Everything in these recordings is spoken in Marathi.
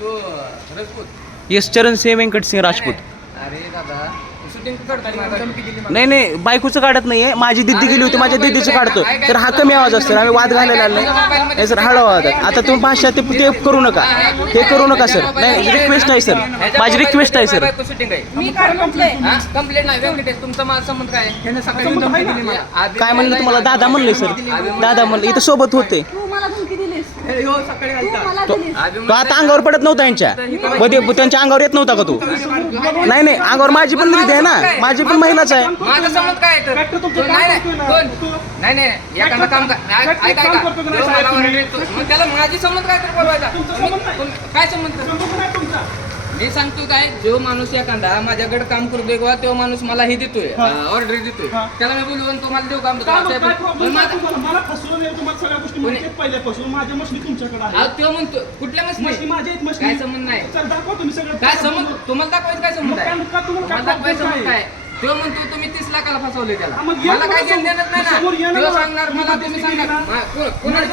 तो राजपूत यश चरण सिंह व्यंकट सिंह राजपूत. अरे दादा शूटिंग करतो नाही नाही बायकोचं काढत नाहीये, माझी दिदी गेली होती, माझ्या दिदीचं काढतो. तर हा कमी आवाज असतो, आम्ही वाद घालायला नाही सर, हळू आवाजात. आता तुम्ही भाषा ते करू नका, हे करू नका सर. नाही रिक्वेस्ट आहे सर, माझी रिक्वेस्ट आहे सर. शूटिंग आहे मी काय कंप्लेंट कंप्लेंट नाही व्यंकटेश तुमचा माझा संबंध काय त्याने सकाळी धमकी दिली मला. काय म्हणलं तुम्हाला? दादा म्हणले सर, दादा म्हणलं इथं सोबत होते. तू मला धमकी दिलीस, हो सकाळी तू मला दिलीस. तो आता अंगावर पडत नव्हता यांच्या मध्ये, त्यांच्या अंगावर येत नव्हता का तू? नाही नाही अंगावर माझी पण दिदी आहे ना, माझी पण महिलाच आहे. माझा संबंध काय आहे तर? नाही नाही एखादा काम ऐका मग त्याला माझी संबंध काय तर बोलवायचा. काय संबंध? मी सांगतो काय, जो माणूस एखादा माझ्याकडे काम करतोय किंवा तो माणूस मला हे देतोय ऑर्डर देतोय, त्याला मी बोलवून तुम्हाला देऊ काम. मला फसवलं नाही, तुम्हाला सगळ्या गोष्टी माहिती आहेत पहिल्यापासून. माझ्या मशनी तुमच्याकडे आहे. तो म्हणतो कुठल्या मशनी मशीन माझ्या आहेत मशनी. काय संबंध नाही. चल दाखवा तुम्ही सगळं. काय संबंध? तुम्हाला दाखवायचं काय संबंध आहे? मग तुम्हाला काय दाखवायचं काय? काय? तो म्हणतो तुम्ही 30 लाखाला फसवले त्याला. मग या मला काय समोर घेणं देणं समोर नाही या ना. ना. तो सांगणार मला, तुम्ही सांगणार कोणाला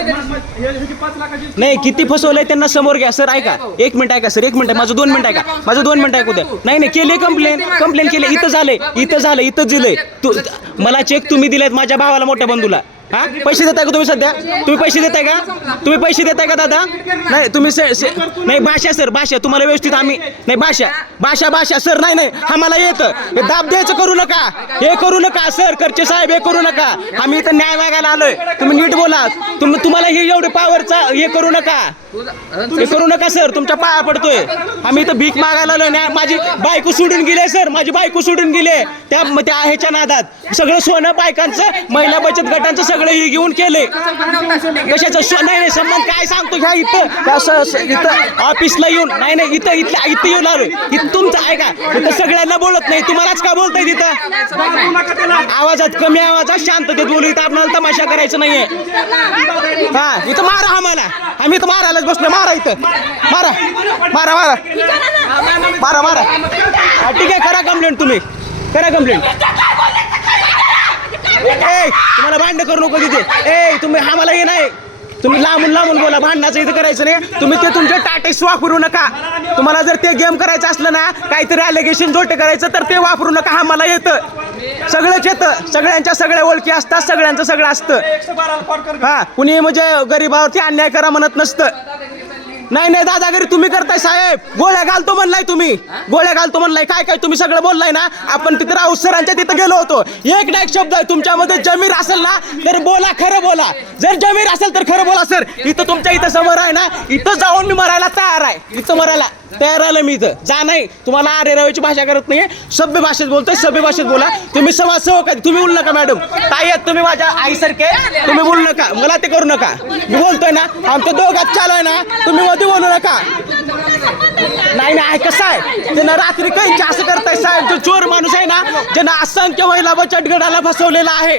ह्याची 5 लाखाची नाही किती फसवलंय त्यांना समोर घ्या सर. ऐका 1 मिनिट ऐका सर, 1 मिनिट, माझं 2 मिनिट ऐका, माझं 2 मिनिट ऐकू द्या. नाही नाही केले कंप्लेंट केले, इथं झालंय, इथं दिलंय. तू मला चेक तुम्ही दिलेत माझ्या भावाला, मोठ्या बंधूला. हा पैसे देताय का तुम्ही सध्या? तुम्ही पैसे देताय का? तुम्ही पैसे देताय का दादा? नाही तुम्ही नाही भाषा सर, भाषा तुम्हाला व्यवस्थित आम्ही नाही, भाषा सर. नाही नाही आम्हाला येतं, हे दाब द्यायचं करू नका, हे करू नका सर. करचे साहेब हे करू नका, आम्ही इथं न्याय मागायला आलोय. तुम्ही नीट बोला. तुम्हाला हे एवढे पावरचा हे करू नका, हे करू नका सर. तुमच्या पाया पडतोय, आम्ही इथं भीक मागायला आलोय. माझी बायको सोडून गेले सर, माझी बायको सोडून गेले त्या ह्याच्या नादात. सगळं सोनं बायकांचं, महिला बचत गटांचं सगळं हे घेऊन केले. कशाचं? नाही संबंध काय सांगतो घ्या. इथं ऑफिसला येऊन नाही इथं येऊन आलोय. इथं तुमचं ऐका, इथं सगळ्यांना बोलत नाही, तुम्हालाच का बोलताय तिथं? आवाजात कमी आवाजात शांततेत बोलू. इथं आपल्याला तमाशा करायचं नाहीये. हा इथं मारा आम्हाला, आम्ही इथं मारायलाच बसलो. मारा इथं, मारा. ठीक आहे, करा कंप्लेंट, तुम्ही करा कंप्लेंट. तुम्हाला भांडण करू नको तिथे. तुम्ही आम्हाला हे नाही, तुम्ही लांबून बोला. भांडणाचं इथं करायचं नाही. तुम्ही ते तुमचे टाटेस वापरू नका. तुम्हाला जर ते गेम करायचं असलं ना, काहीतरी अलिगेशन जोटे करायचं, तर ते वापरू नका. आम्हाला येतं, सगळंच येतं. सगळ्यांच्या सगळ्या ओळखी असतात, सगळ्यांचं सगळं असतं. हा कुणी म्हणजे गरीबावरती अन्याय करा म्हणत नसतं. नाही दादागिरी तुम्ही करताय साहेब. गोळ्या घालतो म्हणलाय तुम्ही, गोळ्या घालतो म्हणलाय. काय तुम्ही सगळं बोललाय ना. आपण तिथे राऊत सरांच्या तिथं गेलो होतो. एक ना एक शब्द आहे तुमच्यामध्ये जमीर असेल ना तर बोला, खरं बोला. जर जमीर असेल तर खरं बोला सर. इथं तुमच्या इथं समोर आहे ना, इथं जाऊन मी मरायला तयार आहे. इथं मरायला तयार आलं मी इथं. जा नाही, तुम्हाला आरे रवेची भाषा करत नाहीये, सभ्य भाषेत बोलतोय, सभ्य भाषेत बोला. तुम्ही समाजसेवक आहे, तुम्ही बोलू नका मॅडम. ताई आहेत तुम्ही माझ्या आईसारखे, तुम्ही बोलू नका. मला ते करू नका. मी बोलतोय ना, आमच्या दोघात चालू आहे ना, तुम्ही मध्ये बोलू नका. नाही कसं आहे, त्यांना रात्री काही असं करताय साहेब. जो चोर माणूस आहे ना, ज्यांना असंख्य महिला बचत गटाला फसवलेला आहे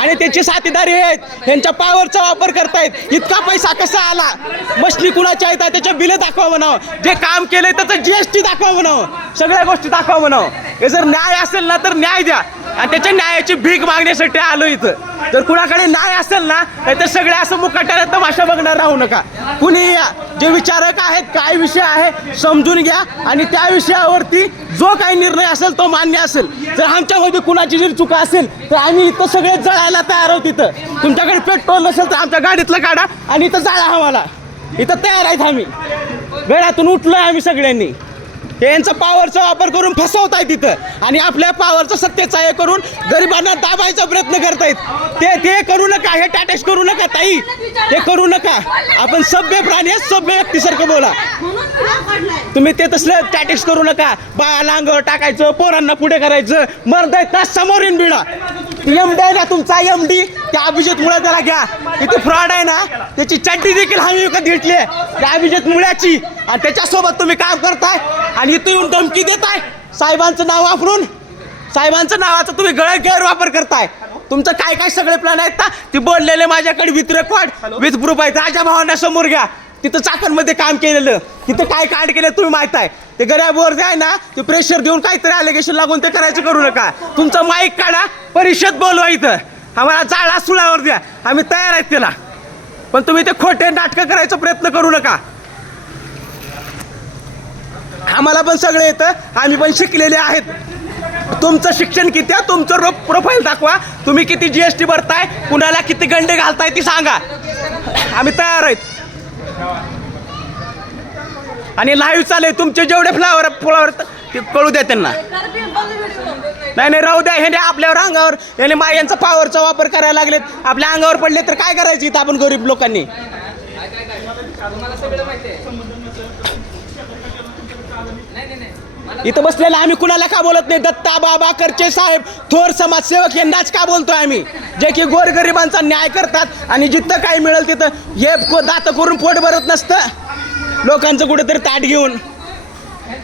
आणि त्यांचे साथीदारी आहेत, त्यांच्या पावरचा वापर करतायत. इतका पैसा कसा आला? मछली कुणाच्या आहेत त्याच्या बिल दाखवा म्हणावं. जे काम केलंय त्याचं GST दाखवा म्हणावं. सगळ्या गोष्टी दाखवा म्हणावं. हे जर न्याय असेल ना तर न्याय द्या. आणि त्याच्या न्यायाची भीक मागण्यासाठी आलो इथं. जर कुणाकडे न्याय असेल ना तर सगळे असं मुकाट्याने तमाशा बघणार राहू नका. कुणी या, जे विचारक आहेत, काय विषय आहे समजून घ्या आणि त्या विषयावरती जो काही निर्णय असेल तो मान्य असेल. जर आमच्यामध्ये कुणाची जर चुका असेल तर आम्ही इथं सगळे जळायला तयार आहोत. इथं तुमच्याकडे पेट्रोल नसेल तर आमच्या गाडीतलं काढा आणि इथं जाळा आम्हाला. इथं तयार आहेत आम्ही. वेळातून उठलोय आम्ही सगळ्यांनी. यांचा पॉवरचा वापर करून फसवतायत तिथं आणि आपल्या पॉवरचा सत्तेचा हे करून गरिबांना दाबायचा प्रयत्न करतायत. ते करू नका. हे टाटेश करू नका ताई, हे करू नका. आपण सभ्य प्राणी, सभ्य व्यक्तीसारखं बोला. तुम्ही ते तसलं टाटेश करू नका. बाळाला अंगावर टाकायचं, पोरांना पुढे करायचं. मर्द त्या समोर येऊन बिडा. MD आहे ना तुमचा, MD त्या अभिजित मुळे त्याला घ्या. इथे फ्रॉड आहे ना, त्याची चड्डी देखील आम्ही विकत घेतली आहे त्या अभिजित मुळ्याची. आणि त्याच्यासोबत तुम्ही काम करताय आणि इथे येऊन धमकी देताय साहेबांचं नाव वापरून. साहेबांचं नावाचा तुम्ही गैरवापर करताय. तुमचं काय सगळे प्लॅन आहेत ना, ते बोललेले माझ्याकडे विथ रेकॉर्ड विथ प्रूफ आहेत. राजा भावांना समोर घ्या. तिथं चाकणमध्ये काम केलेलं, तिथं काय कांड केलं तुम्ही माहित आहे. ते गरीबावर जे आहे ना, ते प्रेशर देऊन काहीतरी अलिगेशन लागून ते करायचं करू नका. तुमचं माईक काढा, परिषद बोलवा. इथं आम्हाला जाळा सुळावर द्या, आम्ही तयार आहेत त्याला. पण तुम्ही ते खोटे नाटकं करायचा प्रयत्न करू नका. आम्हाला पण सगळं येतं, आम्ही पण शिकलेले आहेत. तुमचं शिक्षण किती आहे, तुमचं प्रोफाईल दाखवा. तुम्ही किती GST भरताय, कुणाला किती गंडे घालताय ती सांगा. आम्ही तयार आहेत. आणि लाईव्ह चालेल तुमचे जेवढे फ्लावर ते कळू द्या त्यांना. नाही राहू द्या. ह्याने आपल्यावर अंगावर याने यांचा पॉवरचा वापर करायला लागलेत. आपल्या अंगावर पडले तर काय करायचं इथं आपण गरीब लोकांनी. इथं बसलेला आम्ही कुणाला का बोलत नाही. दत्ता बाबा करचे साहेब थोर समाजसेवक यांनाच का बोलतोय आम्ही, जे की गोरगरिबांचा न्याय करतात आणि जिथं काही मिळेल तिथं हे दात करून पोट भरत नसतं. लोकांचं कुठेतरी ताट घेऊन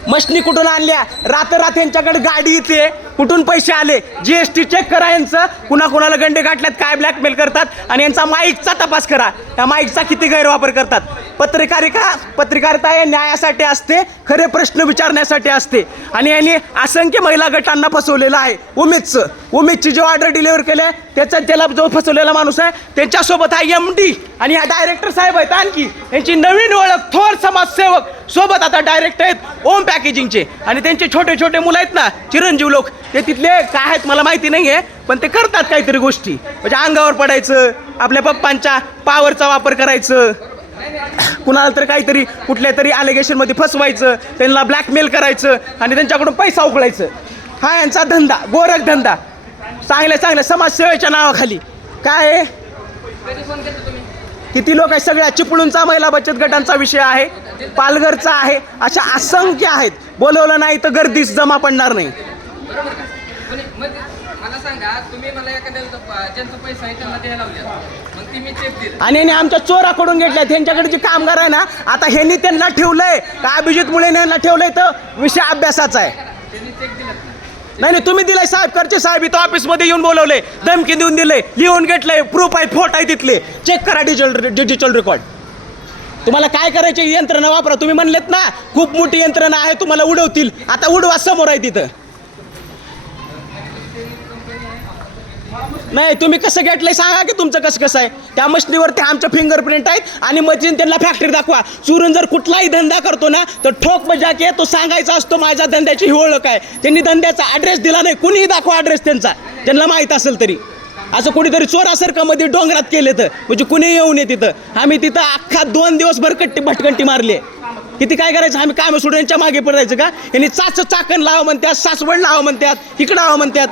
मशनी कुठून आणल्या, रात्र यांच्याकडे गाडी येते, कुठून पैसे आले, GST चेक करा यांचं. कुणाला गंडे गाठल्यात, काय ब्लॅकमेल करतात, आणि यांचा माईकचा तपास करा. या माईकचा किती गैरवापर करतात. पत्रकारिता या न्यायासाठी असते, खरे प्रश्न विचारण्यासाठी असते. आणि यांनी असंख्य महिला गटांना फसवलेलं आहे. उमेदची जो ऑर्डर डिलिव्हर केले त्याला जो फसवलेला माणूस आहे त्यांच्यासोबत हा MD आणि हा डायरेक्टर साहेब आहेत. आणखी यांची नवीन ओळख थोर समाजसेवक सोबत आता डायरेक्टर आहेत ओम पॅकेजिंगचे. आणि त्यांचे छोटे छोटे मुलं आहेत ना, चिरंजीव लोक, ते तिथले काय आहेत मला माहिती नाही आहे, पण ते करतात काहीतरी गोष्टी. म्हणजे अंगावर पडायचं, आपल्या पप्पांच्या पॉवरचा वापर करायचं, कुणाला तर काहीतरी कुठल्या तरी ॲलिगेशनमध्ये फसवायचं, त्यांना ब्लॅकमेल करायचं आणि त्यांच्याकडून पैसा उकळायचं. हा यांचा धंदा, गोरख धंदा. चांगल्या समाजसेवेच्या नावाखाली काय आहे. किती लोक आहेत, सगळ्या चिपळूणचा महिला बचत गटांचा विषय आहे, पालघरचा आहे, अशा असंख्य आहेत. बोलवलं नाही तर गर्दीच जमा पडणार नाही. मला सांगा, तुम्ही मला एखाद्याला ज्यांचा पैसा आहे त्यांना द्यायला लावले, मग ती मी चेक दिले आणि आमच्या चोराकडून घेतल्या. त्यांच्याकडे जे कामगार आहे ना, आता ह्यांनी त्यांना ठेवलंय का अभिजित मुळेने यांना ठेवलंय, तर विषय अभ्यासाचा आहे. त्यांनी चेक दिला नाही तुम्ही दिलाय साहेब, करचे साहेब इथं ऑफिसमध्ये येऊन बोलवले, धमकी देऊन दिले, लिहून घेतलंय, प्रूफ आहे, फोटो आहे तिथले. चेक करा डिजिटल रेकॉर्ड. तुम्हाला काय करायचे यंत्रणा वापरा. तुम्ही म्हणलेत ना खूप मोठी यंत्रणा आहे, तुम्हाला उडवतील. आता उडवा, समोर आहे तिथं. नाही तुम्ही कसं घेतलंय सांगा की तुमचं कसं आहे. त्या मशीनीवरती आमच्या फिंगरप्रिंट आहेत आणि मशीन त्यांना फॅक्टरी दाखवा. चुरून जर कुठलाही धंदा करतो ना तर ठोक बजा की तो सांगायचा असतो माझ्या धंद्याची ही ओळख आहे. त्यांनी धंद्याचा ॲड्रेस दिला नाही, कुणीही दाखवा ॲड्रेस त्यांचा, त्यांना माहीत असेल तरी. असं कुणीतरी चोरासारखं मध्ये डोंगरात केले तर म्हणजे कुणी येऊ नये तिथं. आम्ही तिथं अख्खा 2 दिवस भटकंटी मारली. किती काय करायचं, आम्ही काम सोडून यांच्या मागे पडायचं का. यांनी चाकण लावा म्हणतात, सासवड लावा म्हणतात, इकडं लावा म्हणतात.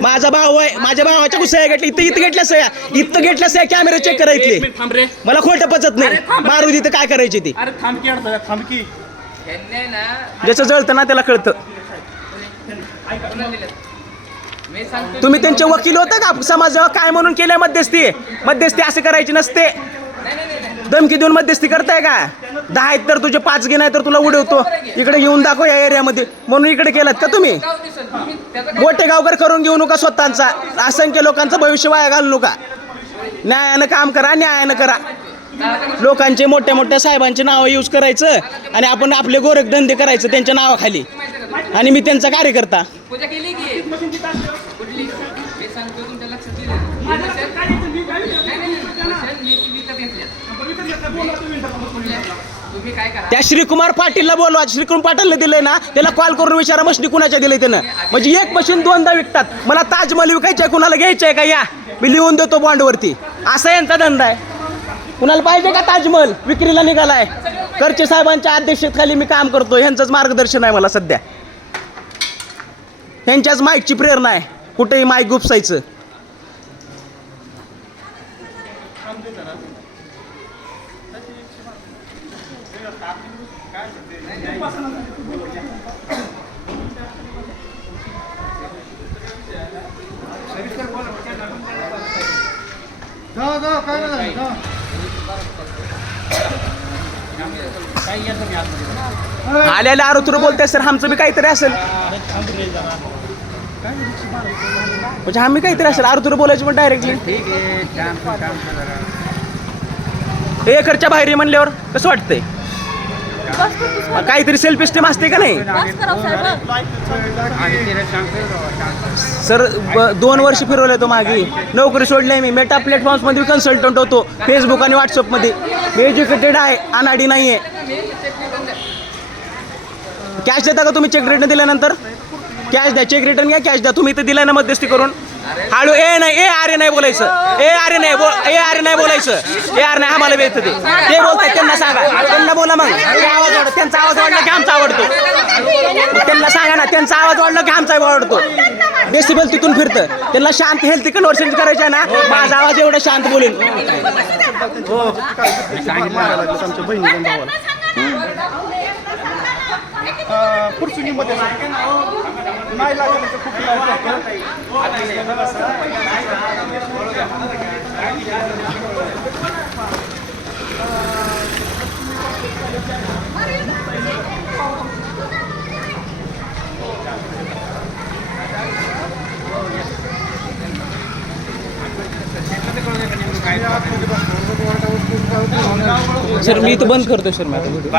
माझा भाऊ आहे, माझ्या भावाच्या कुसया घेतल्या, इथं घेतल्या सह्या कॅमेरा चेक करायचे. मला खोटं पचत नाही. मारू तिथं काय करायचे ते. ज्याचं जळतं ना त्याला कळतं. तुम्ही त्यांचे वकील होता का समाजावर, काय म्हणून केल्या मध्यस्थी असे करायची नसते. धमकी देऊन मध्यस्थी करताय का. 10 आहेत तर तुझे 5 घे, नाही तर तुला उडवतो, इकडे येऊन दाखव या एरियामध्ये, म्हणून इकडे केलात का तुम्ही. मोठे गावकर करून घेऊ नका स्वतःचा. असंख्य लोकांचं भविष्य वाया घालू नका. न्यायानं काम करा, न्यायानं करा. लोकांचे मोठ्या साहेबांचे नाव यूज करायचं आणि आपण आपले गोरख धंदे करायचं त्यांच्या नावाखाली. आणि मी त्यांचा कार्यकर्ता. पूजा केली की कुठली मी सांगतो तुमच्या लक्षात दिलं. तुम्ही काय करा, त्या श्रीकुमार पाटीलला बोलवा. श्रीकुमार पाटीलने दिलंय ना, त्याला कॉल करून विचारा मशीन कुणाच्या दिलंय त्यानं. म्हणजे एक मशीन 2दा विकतात. मला ताजमहल विकायचंय, कुणाला घ्यायचंय का, या मी लिहून देतो बॉन्डवरती. असा यांचा धंदा आहे. कुणाला पाहिजे का ताजमहल, विक्रीला निघालाय. करचे साहेबांच्या अध्यक्षतेखाली मी काम करतो, ह्यांचंच मार्गदर्शन आहे मला सध्या. ह्यांच्याच माईकची प्रेरणा आहे, कुठेही माईक गुपसायचं. आलेल्या आरोतुर बोलताय सर, आमचं बी काहीतरी असेल म्हणजे आम्ही काहीतरी असेल. आरोतुर बोलायचं पण डायरेक्टली एकरच्या बाहेर म्हणल्यावर कसं वाटतंय. बस कर तू मग काहीतरी सेल्फ इस्टीम असते का नाही बस करा साहेब सर 2 वर्ष फिरवलं तो मागे नोकरी सोडली मी मेटा प्लॅटफॉर्म्समध्ये कन्सल्टंट होतो फेसबुक आणि व्हॉट्सअपमध्ये मी एज्युकेटेड आहे अनाडी नाही आहे कॅश देता का तुम्ही चेक रिटर्न दिल्यानंतर कॅश द्या चेक रिटर्न घ्या कॅश द्या तुम्ही इथं दिलाय ना मध्यस्थी करून हळू अरे नाही बोलायचं अरे नाही बोलायचं अरे नाही आम्हाला भेटतं ते बोलतात त्यांना सांगा त्यांना बोला मग ते आवाज वाढतो त्यांचा आवाज वाढला की आमचा आवडतो त्यांना सांगा ना त्यांचा आवाज वाढला की आमचा आवडतो डेसिबल तिथून फिरतं त्यांना शांत हेल्थी कन्व्हर्सेशन करायचं आहे ना माझा आवाज एवढा शांत बोलेल आमच्या बहिणी पुरचुकीमध्ये नाही लागलं तर खूप सर मी इथं बंद करतो सर मी आता व्हिडिओ